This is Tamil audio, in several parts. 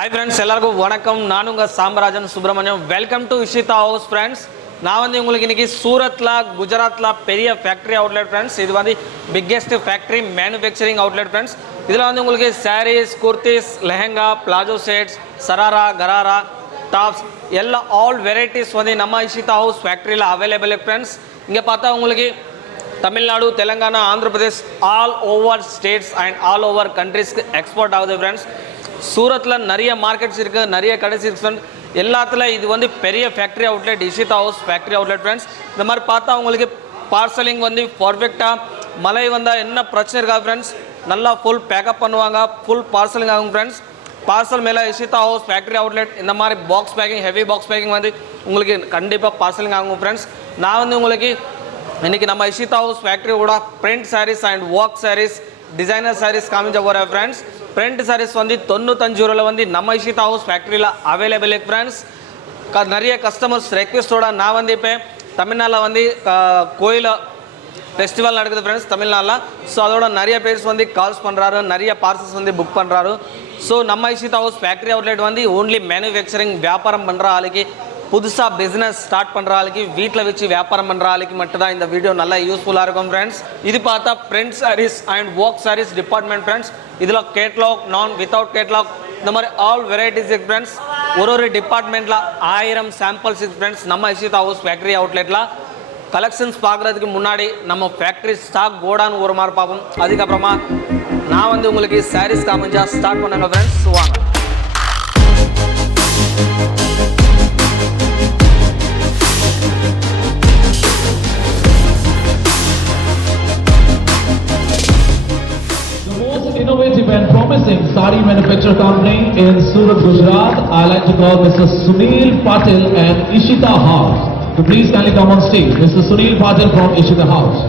Hi friends, எல்லாருக்கும் வணக்கம். நான் உங்க Sambarajan Subramaniam. Welcome to Ishita House friends. நான் வந்து உங்களுக்கு இன்னைக்கு சூரத்ல குஜராத்ல பெரிய ஃபேக்டரி அவுட்லெட் ஃப்ரெண்ட்ஸ். இது வந்து biggest factory manufacturing outlet friends. இதில் வந்து உங்களுக்கு sarees, kurtis, lehenga, palazzo sets, sharara, gharara, tops எல்லா ஆல் வெரைட்டிஸ் வந்து நம்ம இஷிதா ஹவுஸ் ஃபேக்டரியில் அவைலபிள் ஃப்ரெண்ட்ஸ். இங்கே பார்த்தா உங்களுக்கு Tamil Nadu, Telangana, Andhra Pradesh all over states and all over கண்ட்ரிஸ்க்கு எக்ஸ்போர்ட் ஆகுது ஃப்ரெண்ட்ஸ். சூரத்தில் நிறைய மார்க்கெட்ஸ் இருக்குது, நிறைய கடைசி இருக்குது. எல்லாத்துல இது வந்து பெரிய factory outlet, Ishita house factory outlet friends. இந்த மாதிரி பார்த்தா உங்களுக்கு பார்சலிங் வந்து பர்ஃபெக்டாக, மழை வந்தால் என்ன பிரச்சனை இருக்காது ஃப்ரெண்ட்ஸ், நல்லா ஃபுல் பேக்கப் பண்ணுவாங்க, ஃபுல் பார்சலிங் ஆகும் ஃப்ரெண்ட்ஸ். பார்சல் மேலே இஷிதா ஹவுஸ் ஃபேக்ட்ரி அவுட்லெட் இந்த மாதிரி box packing, heavy box packing வந்து உங்களுக்கு கண்டிப்பாக பார்சலிங் ஆகும் ஃப்ரெண்ட்ஸ். நான் வந்து உங்களுக்கு இன்றைக்கி நம்ம இஷிதா ஹவுஸ் ஃபேக்ட்ரியோட print saris and work sarees, designer sarees காமிச்ச போகிறேன் ஃப்ரெண்ட்ஸ். பிரிண்ட் சாரீஸ் வந்து 95 ரூபாயில் வந்து நம்ம இஷிதா ஹவுஸ் ஃபேக்ட்ரியில் அவைலபிள் ஃப்ரெண்ட்ஸ். நிறைய கஸ்டமர்ஸ் ரெக்வெஸ்ட்டோட நான் வந்து இப்போ தமிழ்நாட்டில் வந்து கோயில் ஃபெஸ்டிவல் நடக்குது ஃப்ரெண்ட்ஸ் தமிழ்நாட்டில். ஸோ அதோட நிறைய பேர்ஸ் வந்து கால்ஸ் பண்ணுறாரு, நிறைய பார்சல்ஸ் வந்து புக் பண்ணுறாரு. ஸோ நம்ம இஷிதா ஹவுஸ் ஃபேக்ட்ரி அவுட்லெட் வந்து ஓன்லி மேனுஃபேக்சரிங் வியாபாரம் பண்ணுற ஆளுக்கு, புதுசாக பிஸ்னஸ் ஸ்டார்ட் பண்ணுற ஆளுக்கு, வீட்டில் வச்சு வியாபாரம் பண்ணுற ஆளுக்கு மட்டும்தான் இந்த வீடியோ நல்லா யூஸ்ஃபுல்லாக இருக்கும் ஃப்ரெண்ட்ஸ். இது பார்த்தா print saris and work saris department friends. இதில் கேட்லாக், நான் வித்தவுட் கேட்லாக் இந்த மாதிரி ஆல் வெரைட்டிஸ் இருக்கு ஃப்ரெண்ட்ஸ். ஒரு டிபார்ட்மெண்ட்டில் 1000 சாம்பிள்ஸ் இருக்கு ஃப்ரெண்ட்ஸ். நம்ம இஷிதா ஹவுஸ் ஃபேக்ட்ரி அவுட்லெட்டில் கலெக்ஷன்ஸ் பார்க்குறதுக்கு முன்னாடி நம்ம ஃபேக்ட்ரி ஸ்டாக் கோடான்னு ஒரு மாதிரி பார்ப்போம். அதுக்கப்புறமா நான் வந்து உங்களுக்கு சாரீஸ் காமிச்சா ஸ்டார்ட் பண்ணுங்க ஃப்ரெண்ட்ஸ். வாங்க. Innovative and promising sari manufacturer company in Surat, Gujarat. I like to call Mr. Sunil Patil and Ishita House. So please kindly come on stage. Mr. Sunil Patil from Ishita House.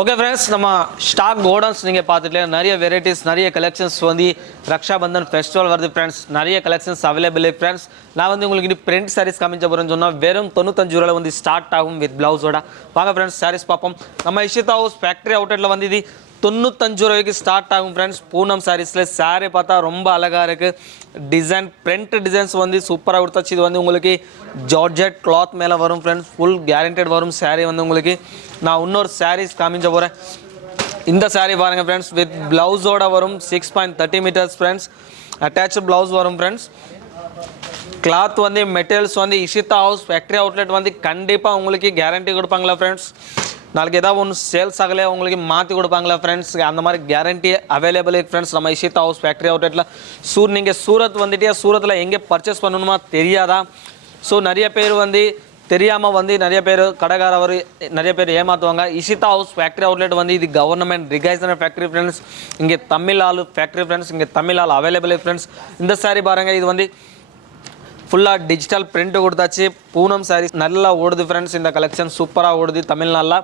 Okay friends, நம்ம ஸ்டாக் கோடன்ஸ் நீங்கள் பார்த்துட்டு நிறைய வெரைட்டிஸ், நிறைய கலெக்ஷன்ஸ் வந்து ரக்ஷாபந்தன் ஃபெஸ்டிவல் வருது ஃப்ரெண்ட்ஸ். நிறைய கலெக்ஷன்ஸ் அவைலபிள் ஃப்ரெண்ட்ஸ். நான் வந்து உங்களுக்கு பிரிண்ட் சாரீஸ் காமிச்ச போகிறேன்னு சொன்னால் வெறும் 95 ரூபாயில் வந்து ஸ்டார்ட் ஆகும் வித் பிளவுஸோட. வாங்க ஃப்ரெண்ட்ஸ் சாரீஸ் பார்ப்போம். நம்ம இஷிதா ஹவுஸ் ஃபேக்ட்ரி அவுட்லெட்டில் வந்து இது 95 ரூபாய்க்கு ஸ்டார்ட் ஆகும் ஃப்ரெண்ட்ஸ். பூனம் சாரீஸில் சாரீ பார்த்தா ரொம்ப அழகாக இருக்குது. டிசைன் பிரிண்ட் டிசைன்ஸ் வந்து சூப்பராக கொடுத்தாச்சு. இது வந்து உங்களுக்கு ஜார்ஜெட் கிளாத் மேலே வரும் ஃப்ரெண்ட்ஸ். ஃபுல் கேரண்டட் வரும் சாரீ வந்து உங்களுக்கு. நான் இன்னொரு சாரீஸ் காமிச்ச போகிறேன். இந்த சாரீ பாருங்கள் ஃப்ரெண்ட்ஸ், வித் ப்ளவுஸோட வரும். 6.30 மீட்டர்ஸ் ஃப்ரெண்ட்ஸ். அட்டாச்சு ப்ளவுஸ் வரும் ஃப்ரெண்ட்ஸ். கிளாத் வந்து மெட்டீரியல்ஸ் வந்து இஷிதா ஹவுஸ் ஃபேக்ட்ரி அவுட்லெட் வந்து கண்டிப்பாக உங்களுக்கு கேரண்டி கொடுப்பாங்களா ஃப்ரெண்ட்ஸ். நாளைக்கு ஏதாவது ஒன்று சேல்ஸ் ஆகலையே உங்களுக்கு மாற்றி கொடுப்பாங்களா ஃப்ரெண்ட்ஸ். அந்த மாதிரி கேரண்டி அவைலபிள் ஃப்ரெண்ட்ஸ் நம்ம இஷிதா ஹவுஸ் ஃபேக்ட்ரி அவுட்லெட்டில். நீங்கள் சூரத் வந்துட்டியா, சூரத்தில் எங்கே பர்ச்சேஸ் பண்ணணுமா தெரியாதா? ஸோ நிறைய பேர் வந்து தெரியாமல் வந்து நிறைய பேர் கடைக்காரவர் நிறைய பேர் ஏமாற்றுவாங்க. இஷிதா ஹவுஸ் ஃபேக்ட்ரி அவுட்லெட் வந்து இது கவர்மெண்ட் ரிகனைஸ்டு ஃபேக்ட்ரி ஃப்ரெண்ட்ஸ். இங்கே தமிழ் ஆள் ஃபேக்ட்ரி ஃப்ரெண்ட்ஸ். இங்கே தமிழ் ஆள் அவைலபிள் ஃப்ரெண்ட்ஸ். இந்த சாரீ பாருங்கள், இது வந்து ஃபுல்லாக டிஜிட்டல் பிரிண்ட் கொடுத்தாச்சு. பூனம் சாரீஸ் நல்லா ஓடுது ஃப்ரெண்ட்ஸ். இந்த கலெக்ஷன் சூப்பராக ஓடுது தமிழ்நாட்டில்.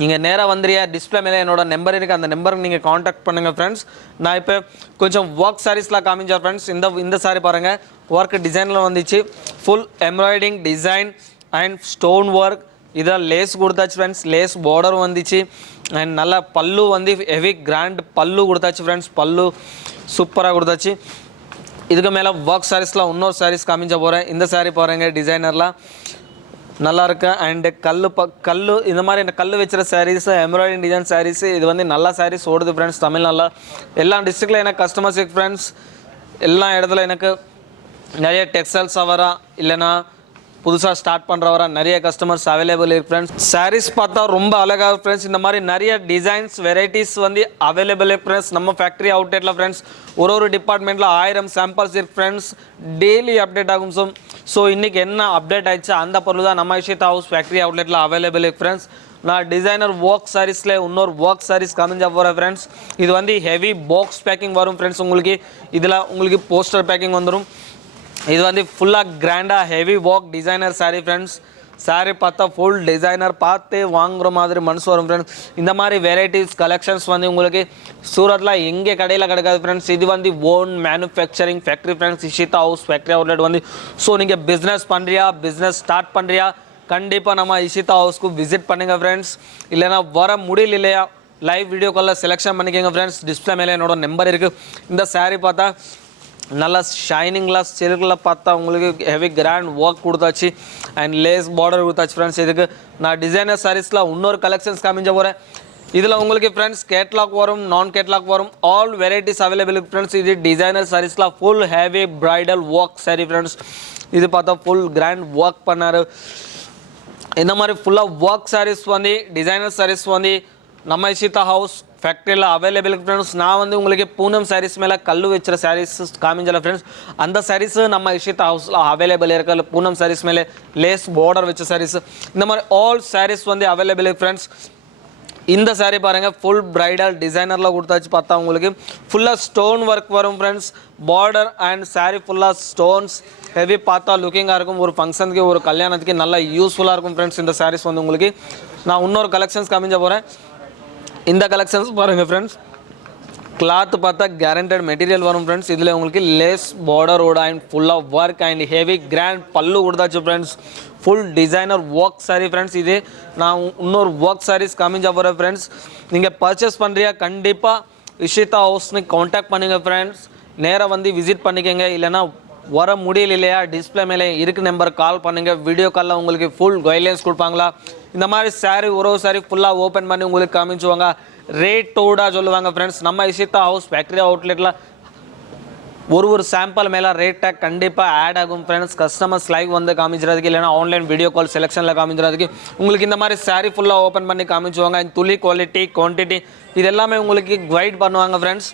நீங்கள் நேராக வந்துறியா, டிஸ்பிளே மேலே என்னோட நம்பர் இருக்குது, அந்த நம்பருக்கு நீங்கள் காண்டாக்ட் பண்ணுங்கள் ஃப்ரெண்ட்ஸ். நான் இப்போ கொஞ்சம் ஒர்க் சாரீஸ்லாம் காமிச்சேன் ஃப்ரெண்ட்ஸ். இந்த சாரீ பாருங்கள், ஒர்க் டிசைனில் வந்துச்சு. Full embroidery design and stone work. இதில் லேஸ் கொடுத்தாச்சு ஃப்ரெண்ட்ஸ். லேஸ் பார்டர் வந்துச்சு. அண்ட் நல்லா பல்லு வந்து ஹெவி கிராண்ட் பல்லு கொடுத்தாச்சு ஃப்ரெண்ட்ஸ். பல்லு சூப்பராக கொடுத்தாச்சு. இதுக்கு மேலே ஒர்க் சாரீஸ்லாம் இன்னொரு சாரீஸ் காமிச்ச போகிறேன். இந்த சாரீ பாருங்க, டிசைனர்லாம் நல்லா இருக்கு. அண்டு கல் இந்த மாதிரி இந்த கல் வச்சுற சாரீஸ், எம்ப்ராய்டிங் டிசைன் சாரீஸ், இது வந்து நல்ல சாரீஸ் ஓடுது ஃப்ரெண்ட்ஸ் தமிழ்நாட்டில். எல்லா டிஸ்ட்ரிக்டில் எனக்கு கஸ்டமர்ஸ் இருக்கு ஃப்ரெண்ட்ஸ். எல்லா இடத்துல எனக்கு நிறைய டெக்ஸ்டைல்ஸாக வரா, இல்லைனா புதுசாக ஸ்டார்ட் பண்ணுறவரா நிறைய கஸ்டமர்ஸ் அவைலபிள் இருக்கு ஃப்ரெண்ட்ஸ். சாரீஸ் பார்த்தா ரொம்ப அழகாக ஃப்ரெண்ட்ஸ். இந்த மாதிரி நிறைய டிசைன்ஸ் வெரைட்டிஸ் வந்து அவைலபிள் ஃப்ரெண்ட்ஸ் நம்ம ஃபேக்ட்ரி அவுட்லெட்டில் ஃப்ரெண்ட்ஸ். ஒரு டிபார்ட்மெண்ட்டில் 1000 சாம்பிள்ஸ் இருக்கு ஃப்ரெண்ட்ஸ். டெய்லி அப்டேட் ஆகும். ஸோ இன்றைக்கி என்ன அப்டேட் ஆயிடுச்சு அந்த பொருள் தான் நம்ம இஷிதா ஹவுஸ் ஃபேக்ட்ரி அவுட்லெட்டில் அவைலபிள் இருக்கு ஃப்ரெண்ட்ஸ். நான் டிசைனர் ஒர்க் சாரீஸில் இன்னொரு ஒர்க் சாரீஸ் காமிஞ்சா போகிறேன் ஃப்ரெண்ட்ஸ். இது வந்து ஹெவி பாக்ஸ் பேக்கிங் வரும் ஃப்ரெண்ட்ஸ். உங்களுக்கு இதில் உங்களுக்கு போஸ்டர் பேக்கிங் வந்துடும். இது வந்து ஃபுல்லாக கிராண்டாக heavy work designer sari friends. Sari பார்த்தா ஃபுல் டிசைனர் பார்த்து வாங்குற மாதிரி மனசு வரும் ஃப்ரெண்ட்ஸ். இந்த மாதிரி வெரைட்டிஸ் கலெக்ஷன்ஸ் வந்து உங்களுக்கு சூரத்தில் எங்கே கடையில் கிடைக்காது ஃப்ரெண்ட்ஸ். இது வந்து own manufacturing factory friends, Ishita house factory outlet வந்து. ஸோ நீங்கள் பிஸ்னஸ் பண்ணுறியா, பிஸ்னஸ் ஸ்டார்ட் பண்ணுறியா, கண்டிப்பாக நம்ம இஷிதா ஹவுஸ்க்கு விசிட் பண்ணுங்கள் ஃப்ரெண்ட்ஸ். இல்லைனா வர முடியல இல்லையா லைவ் வீடியோ காலில் செலெக்ஷன் பண்ணிக்கோங்க ஃப்ரெண்ட்ஸ். டிஸ்பிளே மேலே என்னோட நம்பர் இருக்குது. இந்த saree பார்த்தா நல்லா ஷைனிங்கில் சில்கில் பார்த்தா உங்களுக்கு ஹெவி கிராண்ட் ஒர்க் கொடுத்தாச்சு அண்ட் லேஸ் பார்டர் கொடுத்தாச்சு ஃப்ரெண்ட்ஸ். இதுக்கு நான் டிசைனர் சாரீஸில் இன்னொரு கலெக்ஷன்ஸ் காமிச்ச போகிறேன். இதில் உங்களுக்கு ஃப்ரெண்ட்ஸ் கேட்லாக் வரும், நான் கேட்லாக் வரும், ஆல் வெரைட்டிஸ் அவைலபிள் ஃப்ரெண்ட்ஸ். இது டிசைனர் சாரீஸில் full heavy bridal work sorry friends. இது பார்த்தா ஃபுல் கிராண்ட் ஒர்க் பண்ணார். இந்த மாதிரி ஃபுல்லாக ஒர்க் சாரீஸ் வந்து டிசைனர் சாரீஸ் வந்து நம்ம இஷிதா ஹவுஸ் ஃபேக்ட்ரியில் அவைலபிள் ஃப்ரெண்ட்ஸ். நான் வந்து உங்களுக்கு பூனம் சாரீஸ் மேலே கல் வச்சுற சாரீஸ் காமிஞ்சல ஃப்ரெண்ட்ஸ். அந்த சாரீஸு நம்ம இஷிதா ஹவுஸில் அவைலபிள் இருக்க பூனம் சாரீஸ் மேலே லேஸ் பார்டர் வச்ச சாரீஸ் இந்த மாதிரி ஆல் சாரீஸ் வந்து அவைலபிள் ஃப்ரெண்ட்ஸ். இந்த சாரீ பாருங்கள் ஃபுல் பிரைடல் டிசைனரில் கொடுத்தாச்சு. பார்த்தா உங்களுக்கு ஃபுல்லாக ஸ்டோன் ஒர்க் வரும் ஃப்ரெண்ட்ஸ். பார்டர் அண்ட் சாரீ ஃபுல்லாக ஸ்டோன்ஸ் ஹெவி பார்த்தா லுக்கிங்காக இருக்கும். ஒரு ஃபங்க்ஷனுக்கு ஒரு கல்யாணத்துக்கு நல்லா யூஸ்ஃபுல்லாக இருக்கும் ஃப்ரெண்ட்ஸ். இந்த சாரீஸ் வந்து உங்களுக்கு நான் இன்னொரு கலெக்ஷன்ஸ் காமிஞ்ச போகிறேன். இந்த கலெக்ஷன்ஸ் பாருங்கள் ஃப்ரெண்ட்ஸ். கிளாத் பார்த்தா கேரண்டட் மெட்டீரியல் வரும் ஃப்ரெண்ட்ஸ். இதில் உங்களுக்கு லேஸ் பார்டரோட அண்ட் ஃபுல்லாக ஒர்க் அண்ட் ஹெவி கிராண்ட் பல்லு கொடுத்தாச்சு friends. Full designer work sari friends. இது நான் இன்னொரு ஒர்க் சாரீஸ் காமிஞ்ச போகிறேன் ஃப்ரெண்ட்ஸ். நீங்கள் பர்ச்சேஸ் பண்ணுறியா கண்டிப்பாக இஷிதா ஹவுஸ்னு காண்டாக்ட் பண்ணுங்கள் ஃப்ரெண்ட்ஸ். நேராக வந்து விசிட் பண்ணிக்கோங்க. இல்லைனா வர முடியல இல்லையா டிஸ்பிளே மேலே இருக்கு நம்பர் கால் பண்ணுங்கள். வீடியோ காலில் உங்களுக்கு ஃபுல் கைட்லைன்ஸ் கொடுப்பாங்களா. இந்த மாதிரி சாரீ ஒரு சாரீ ஃபுல்லாக ஓப்பன் பண்ணி உங்களுக்கு காமிச்சுவாங்க. ரேட்டோட சொல்லுவாங்க ஃப்ரெண்ட்ஸ். நம்ம இஷிதா ஹவுஸ் ஃபேக்ட்ரி அவுட்லெட்டில் ஒரு சாம்பிள் மேலே ரேட் டேக் கண்டிப்பாக ஆட் ஆகும் ஃப்ரெண்ட்ஸ். கஸ்டமர்ஸ் லைவ் வந்து காமிக்கிறதுக்கு இல்லைனா ஆன்லைன் வீடியோ கால் செலெக்ஷனில் காமிக்கிறதுக்கு உங்களுக்கு இந்த மாதிரி சாரீ ஃபுல்லாக ஓப்பன் பண்ணி காமிச்சுவாங்க. துளி குவாலிட்டி குவான்டிட்டி இது எல்லாமே உங்களுக்கு கைட் பண்ணுவாங்க ஃப்ரெண்ட்ஸ்.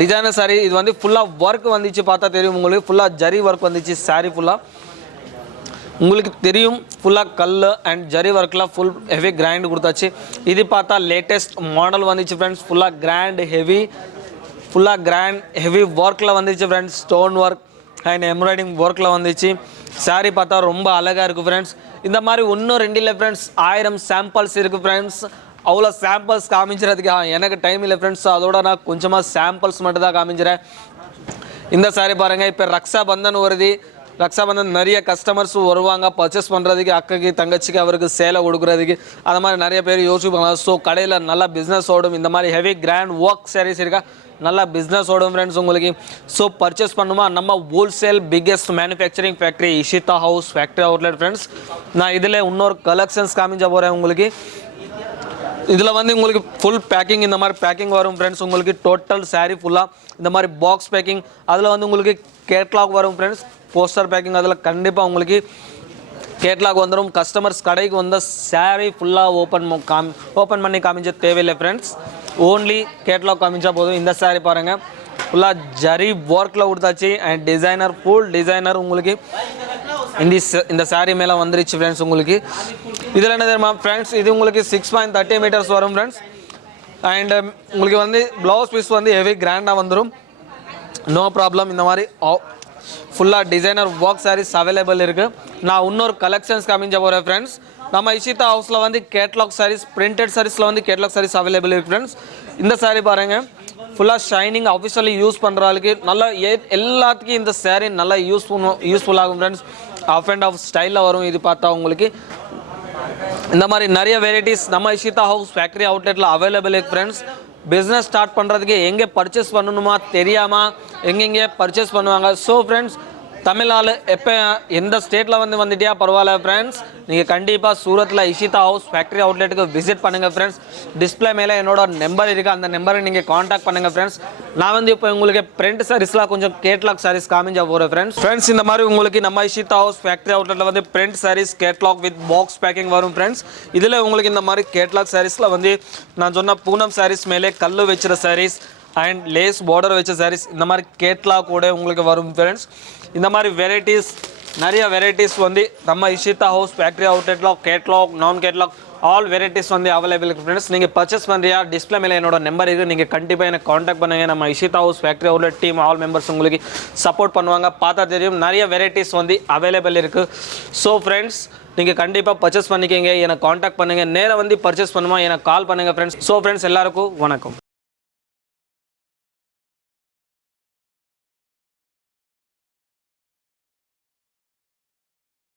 டிசைனர் சாரீ இது வந்து ஃபுல்லாக ஒர்க் வந்துச்சு. பார்த்தா தெரியும் உங்களுக்கு ஃபுல்லாக ஜரி ஒர்க் வந்துச்சு. சாரீ ஃபுல்லாக உங்களுக்கு தெரியும் ஃபுல்லாக கல் அண்ட் ஜரி ஒர்க்கில் ஃபுல் ஹெவி கிராண்ட் கொடுத்தாச்சு. இது பார்த்தா லேட்டஸ்ட் மாடல் வந்துச்சு ஃப்ரெண்ட்ஸ். ஃபுல்லாக கிராண்ட் ஹெவி ஃபுல்லாக கிராண்ட் ஹெவி ஒர்க்கில் வந்துச்சு friends. Stone work and embroidery ஒர்க்கில் வந்துச்சு. சாரீ பார்த்தா ரொம்ப அழகாக இருக்குது ஃப்ரெண்ட்ஸ். இந்த மாதிரி இன்னும் ரெண்டு இல்லை ஃப்ரெண்ட்ஸ் 1000 சாம்பிள்ஸ் இருக்குது ஃப்ரெண்ட்ஸ். அவ்வளோ சாம்பிள்ஸ் காமிக்கிறதுக்கு எனக்கு டைம் இல்லை ஃப்ரெண்ட்ஸ். அதோட நான் கொஞ்சமாக சாம்பிள்ஸ் மட்டும் தான் காமிக்கிறேன். இந்த சாரீ பாருங்கள். இப்போ ரக்ஷா பந்தன் வருது. ரக்ஷா பந்தன் நிறைய கஸ்டமர்ஸ் வருவாங்க பர்ச்சேஸ் பண்ணுறதுக்கு. அக்கைக்கு தங்கச்சிக்கு அவருக்கு சேலை கொடுக்குறதுக்கு அந்த மாதிரி நிறைய பேர் யோசிப்பாங்க. ஸோ கடையில் நல்லா பிஸ்னஸ் ஓடும். இந்த மாதிரி ஹெவி கிராண்ட் ஒர்க் சாரீஸ் இருக்கா நல்லா பிஸ்னஸ் ஓடும் ஃப்ரெண்ட்ஸ் உங்களுக்கு. ஸோ பர்ச்சேஸ் பண்ணுமா நம்ம wholesale biggest manufacturing factory Ishita house factory outlet friends. நான் இதில் இன்னொரு கலெக்ஷன்ஸ் காமிச்ச போகிறேன் உங்களுக்கு. இதில் வந்து உங்களுக்கு ஃபுல் பேக்கிங் இந்த மாதிரி பேக்கிங் வரும் ஃப்ரெண்ட்ஸ். உங்களுக்கு டோட்டல் சாரீ ஃபுல்லாக இந்த மாதிரி பாக்ஸ் பேக்கிங். அதில் வந்து உங்களுக்கு கேட்லாக் வரும் ஃப்ரெண்ட்ஸ். போஸ்டர் பேக்கிங் அதில் கண்டிப்பாக உங்களுக்கு கேட்லாக் வந்துடும். கஸ்டமர்ஸ் கடைக்கு வந்த சாரீ ஃபுல்லாக ஓப்பன் பண்ணி காமிச்ச தேவையில்லை ஃப்ரெண்ட்ஸ். ஓன்லி கேட்லாக் காமிச்சா போதும். இந்த சாரீ பாருங்கள் ஃபுல்லாக ஜரி ஒர்க்கில் கொடுத்தாச்சு அண்ட் டிசைனர் ஃபுல் டிசைனர் உங்களுக்கு இந்த சாரீ மேலே வந்துருச்சு ஃப்ரெண்ட்ஸ். உங்களுக்கு இதில் என்ன தெரியுமா ஃப்ரெண்ட்ஸ், இது உங்களுக்கு 6.30 மீட்டர்ஸ் வரும் ஃப்ரெண்ட்ஸ். அண்ட் உங்களுக்கு வந்து ப்ளவுஸ் பீஸ் வந்து ஹெவி கிராண்டாக வந்துடும். No problem. இந்த மாதிரி ஃபுல்லாக டிசைனர் ஒர்க் சாரீஸ் அவைலபிள் இருக்குது. நான் இன்னொரு கலெக்ஷன்ஸ் காமிஞ்ச போகிறேன் ஃப்ரெண்ட்ஸ். நம்ம இஷிதா ஹவுஸில் வந்து கேட்லாக் சாரீஸ் பிரிண்டட் சாரீஸில் வந்து கேட்லாக் சாரீஸ் அவைலபிள் இருக்குது ஃப்ரெண்ட்ஸ். இந்த சாரீ பாருங்கள் ஃபுல்லாக ஷைனிங் ஆஃபீஷியலி யூஸ் பண்ணுறதுக்கு நல்லா எல்லாத்துக்கும் இந்த சாரீ நல்லா யூஸ்ஃபுல் ஆகும் ஃப்ரெண்ட்ஸ். ஆஃப் அண்ட் ஆஃப் ஸ்டைலில் வரும். இது பார்த்தா உங்களுக்கு இந்த மாதிரி நிறைய வெரைட்டிஸ் நம்ம இஷிதா ஹவுஸ் ஃபேக்ட்ரி அவுட்லெட்டில் அவைலபிள் இருக்குது ஃப்ரெண்ட்ஸ். பிஸ்னஸ் ஸ்டார்ட் பண்ணுறதுக்கு எங்கே பர்ச்சேஸ் பண்ணணுமா தெரியாமல் எங்கெங்கே பர்ச்சேஸ் பண்ணுவாங்க. ஸோ ஃப்ரெண்ட்ஸ் தமிழ்நாடு எப்போ எந்த ஸ்டேட்டில் வந்துட்டியா பரவாயில்ல ஃப்ரெண்ட்ஸ். நீங்கள் கண்டிப்பாக சூரத்தில் இஷிதா ஹவுஸ் ஃபேக்ட்ரி அவுட்லெட்டுக்கு விசிட் பண்ணுங்கள் ஃப்ரெண்ட்ஸ். டிஸ்பிளே மேலே என்னோட நம்பர் இருக்குது. அந்த நம்பரை நீங்கள் காண்டாக்ட் பண்ணுங்கள் ஃப்ரெண்ட்ஸ். நான் வந்து இப்போ உங்களுக்கு பிரிண்ட் சாரீஸ்லாம் கொஞ்சம் கேட்லாக் சாரீஸ் காமிஞ்சா போகிறேன் ஃப்ரெண்ட்ஸ். இந்த மாதிரி உங்களுக்கு நம்ம இஷிதா ஹவுஸ் ஃபேக்ட்ரி அவுட்லெட்டில் வந்து print saris catalogue with box packing வரும் ஃப்ரெண்ட்ஸ். இதில் உங்களுக்கு இந்த மாதிரி கேட்லாக் சாரீஸில் வந்து நான் சொன்ன பூனம் சாரீஸ் மேலே கல் வச்சுற சாரீஸ் அண்ட் லேஸ் பார்டர் வச்ச சாரீஸ் இந்த மாதிரி கேட்லாக் கூட உங்களுக்கு வரும் ஃப்ரெண்ட்ஸ். இந்த மாதிரி வெரைட்டிஸ் நிறைய வெரைட்டிஸ் வந்து நம்ம இஷிதா ஹவுஸ் ஃபேக்ட்ரி அவுட்லெட்டில் கேட்லாக் நான் கேட்லாக் ஆல் வெரைட்டிஸ் வந்து அவைலபிள் ஃப்ரெண்ட்ஸ். நீங்கள் பர்ச்சேஸ் பண்ணுறியா டிஸ்பிளே மேலே என்னோட நம்பர் இருக்குது. நீங்கள் கண்டிப்பாக எனக்கு காண்டாக்ட் பண்ணுங்கள். நம்ம Ishita house factory outlet team all members உங்களுக்கு சப்போர்ட் பண்ணுவாங்க. பார்த்தா தெரியும் நிறைய வெரைட்டிஸ் வந்து அவைலபிள் இருக்குது. ஸோ ஃப்ரெண்ட்ஸ் நீங்கள் கண்டிப்பாக பர்ச்சேஸ் பண்ணிக்கங்க. எனக்கு காண்டாக்ட் பண்ணுங்கள். நேராக வந்து பர்ச்சேஸ் பண்ணுமா எனக்கு கால் பண்ணுங்கள் ஃப்ரெண்ட்ஸ். ஸோ ஃப்ரெண்ட்ஸ் எல்லாருக்கும் வணக்கம்.